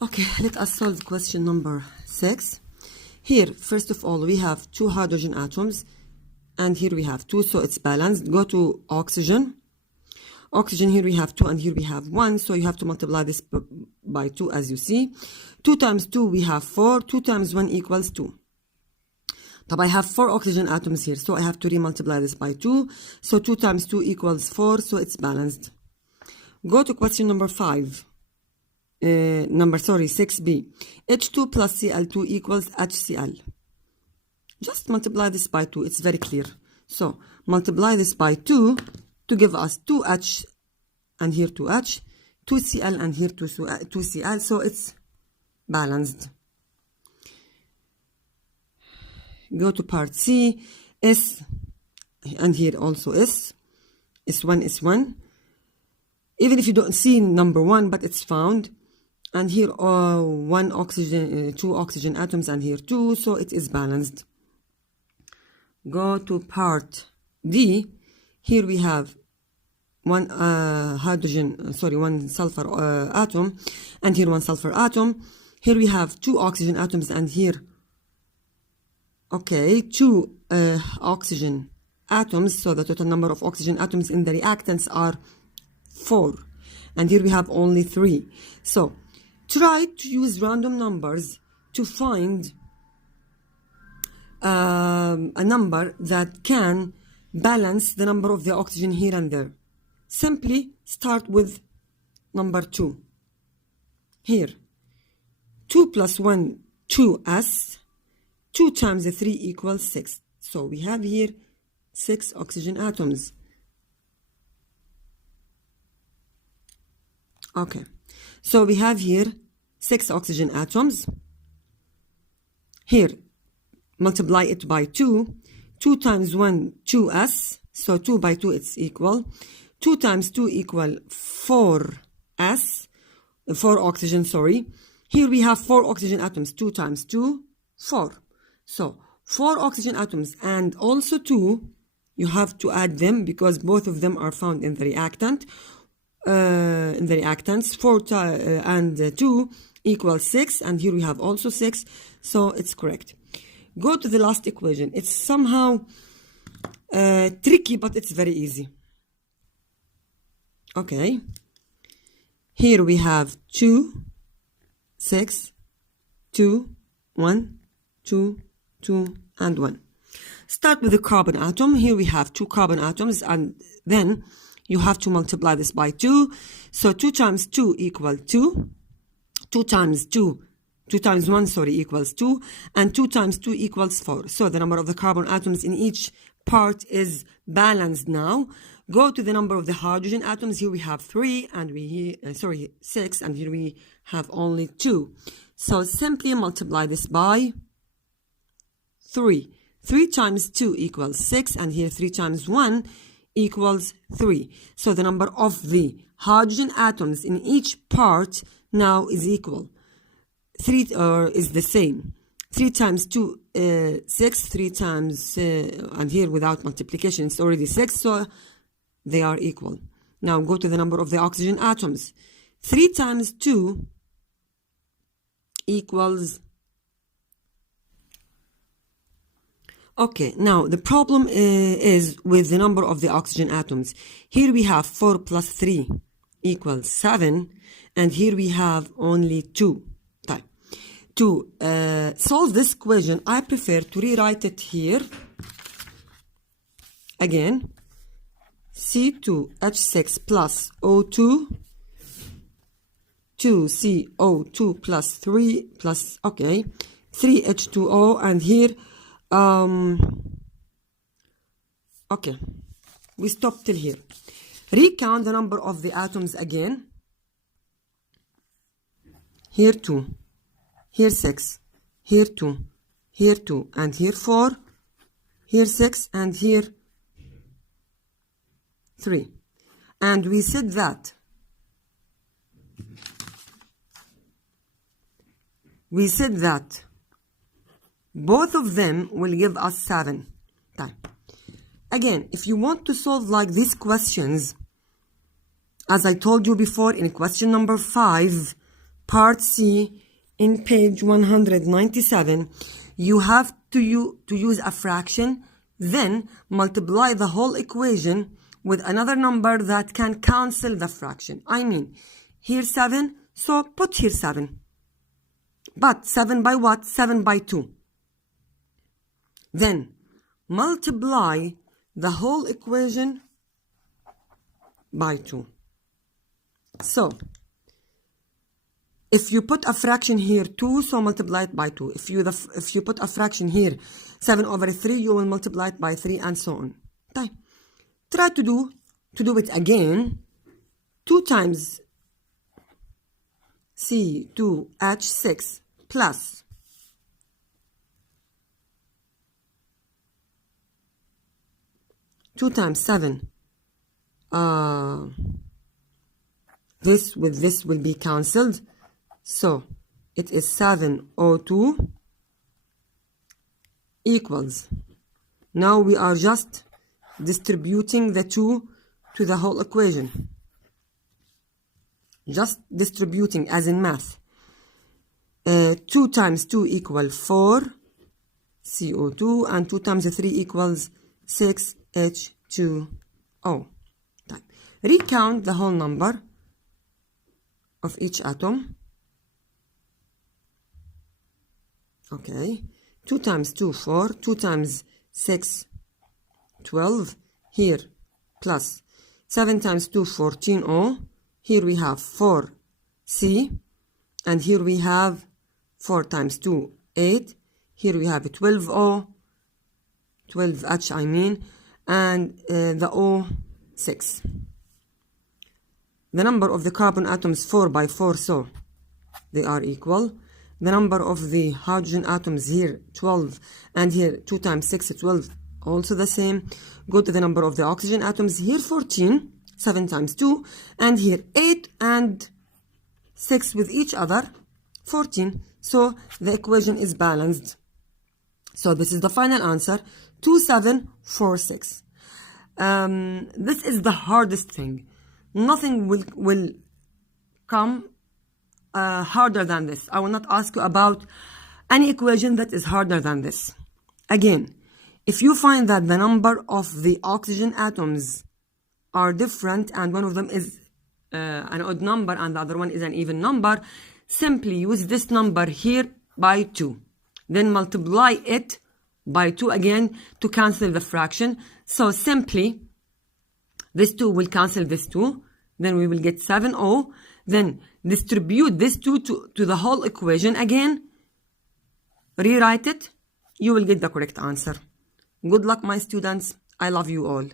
Okay, let us solve question number 6. Here, first of all, we have 2 hydrogen atoms, and here we have 2, so it's balanced. Go to oxygen. Oxygen, here we have 2, and here we have 1, so you have to multiply this by 2, as you see. 2 times 2, we have 4. 2 times 1 equals 2. But I have 4 oxygen atoms here, so I have to re-multiply this by 2. So 2 times 2 equals 4, so it's balanced. Go to question number 5. 6b. H2 plus Cl2 equals HCl. Just multiply this by 2. It's very clear. So multiply this by 2 to give us 2H and here 2H, 2Cl and here 2Cl. So it's balanced. Go to part C. S and here also S. S1 is 1. Even if you don't see number 1, but it's found. And here 1 oxygen, 2 oxygen atoms, and here 2, so it is balanced. Go to part D. Here we have 1 one sulfur atom, and here 1 sulfur atom. Here we have 2 oxygen atoms, and here 2 oxygen atoms, so the total number of oxygen atoms in the reactants are 4, and here we have only 3. So try to use random numbers to find a number that can balance the number of the oxygen here and there. Simply start with number 2. Here, 2 plus 1, 2s. 2 times 3 equals 6. So we have here 6 oxygen atoms. Okay. So we have here 6 oxygen atoms. Here, multiply it by 2. 2 times 1, 2s. So 2 by 2, it's equal. 2 times 2 equal 4s. 4 oxygen, sorry. Here we have 4 oxygen atoms. 2 times 2, 4. So 4 oxygen atoms and also 2, you have to add them because both of them are found in the reactant. In the reactants, 4 and 2 equals 6, and here we have also 6, so it's correct. Go to the last equation. It's somehow tricky, but it's very easy. Okay. Here we have 2, 6, 2, 1, 2, 2, and 1. Start with the carbon atom. Here we have 2 carbon atoms, and then you have to multiply this by 2. So 2 times 2 equals 2. 2 times 2, 2 times 1, equals 2. And 2 times 2 equals 4. So the number of the carbon atoms in each part is balanced now. Go to the number of the hydrogen atoms. Here we have 3, and 6, and here we have only 2. So simply multiply this by 3. 3 times 2 equals 6, and here 3 times 1 equals 3. So the number of the hydrogen atoms in each part now is equal. 3 is the same. 3 times 2, 6. 3 times, and here without multiplication, it's already 6, so they are equal. Now go to the number of the oxygen atoms. 3 times 2 equals. Okay, now the problem is with the number of the oxygen atoms. Here we have 4 plus 3 equals 7, and here we have only 2. To solve this equation, I prefer to rewrite it here. Again, C2H6 plus O2, 2CO2 plus 3 plus, 3H2O, and here okay, we stop till here. Recount the number of the atoms again. Here 2, here 6, here 2, here 2, and here 4, here 6, and here 3. And we said that both of them will give us 7. Again, if you want to solve like these questions, as I told you before in question number 5, part C in page 197, you have to use a fraction, then multiply the whole equation with another number that can cancel the fraction. I mean, here 7, so put here 7. But 7 by what? 7 by 2. Then multiply the whole equation by 2. So if you put a fraction here 2, so multiply it by 2. If you put a fraction here 7 over 3, you will multiply it by 3, and so on. Okay. Try to do it again. 2 times C2H6 plus 2 times 7. This with this will be cancelled. So it is 7O2 equals. Now we are just distributing the 2 to the whole equation. Just distributing as in math. 2 times 2 equals 4 CO2, and 2 times 3 equals 6 H2O. Recount the whole number of each atom. Okay, 2 times 2, 4, 2 times 6, 12, here, plus 7 times 2, 14O, here we have 4C, and here we have 4 times 2, 8, here we have 12O, 12H I mean, and the O, 6. The number of the carbon atoms 4 by 4, so they are equal. The number of the hydrogen atoms here 12, and here 2 times 6 12, also the same. Go to the number of the oxygen atoms here 14, 7 times 2, and here 8 and 6 with each other 14. So the equation is balanced. So this is the final answer, 2746. This is the hardest thing. Nothing will come harder than this. I will not ask you about any equation that is harder than this. Again, if you find that the number of the oxygen atoms are different and one of them is an odd number and the other one is an even number, simply use this number here by 2. Then multiply it by 2 again to cancel the fraction. So simply this 2 will cancel this 2. Then we will get 7O. Then distribute this 2 to the whole equation again. Rewrite it. You will get the correct answer. Good luck, my students. I love you all.